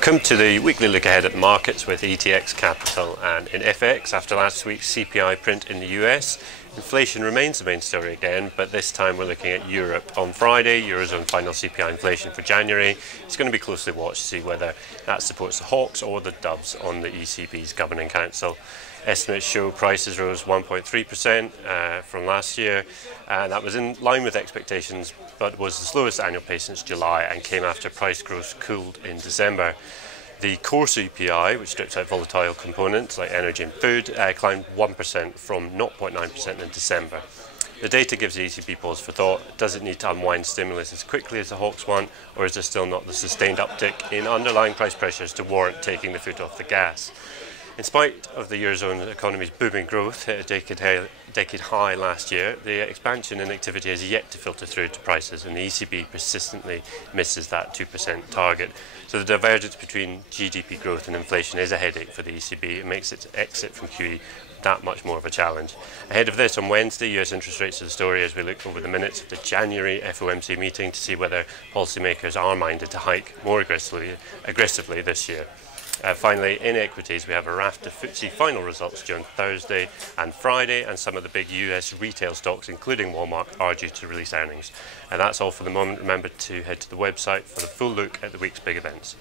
Welcome to the weekly look ahead at the markets with ETX Capital. And in FX, after last week's CPI print in the US, inflation remains the main story again, but this time we're looking at Europe. On Friday, Eurozone final CPI inflation for January. It's going to be closely watched to see whether that supports the hawks or the doves on the ECB's Governing Council. Estimates show prices rose 1.3% from last year, and that was in line with expectations, but was the slowest annual pace since July and came after price growth cooled in December. The core CPI, which strips out volatile components like energy and food, climbed 1% from 0.9% in December. The data gives the ECB pause for thought. Does it need to unwind stimulus as quickly as the hawks want, or is there still not the sustained uptick in underlying price pressures to warrant taking the foot off the gas? In spite of the Eurozone economy's booming growth hit a decade high last year, the expansion in activity has yet to filter through to prices, and the ECB persistently misses that 2% target. So the divergence between GDP growth and inflation is a headache for the ECB. It makes its exit from QE that much more of a challenge. Ahead of this, on Wednesday, US interest rates are the story as we look over the minutes of the January FOMC meeting to see whether policymakers are minded to hike more aggressively this year. Finally, in equities, we have a raft of FTSE final results during Thursday and Friday, and some of the big US retail stocks, including Walmart, are due to release earnings. And that's all for the moment. Remember to head to the website for the full look at the week's big events.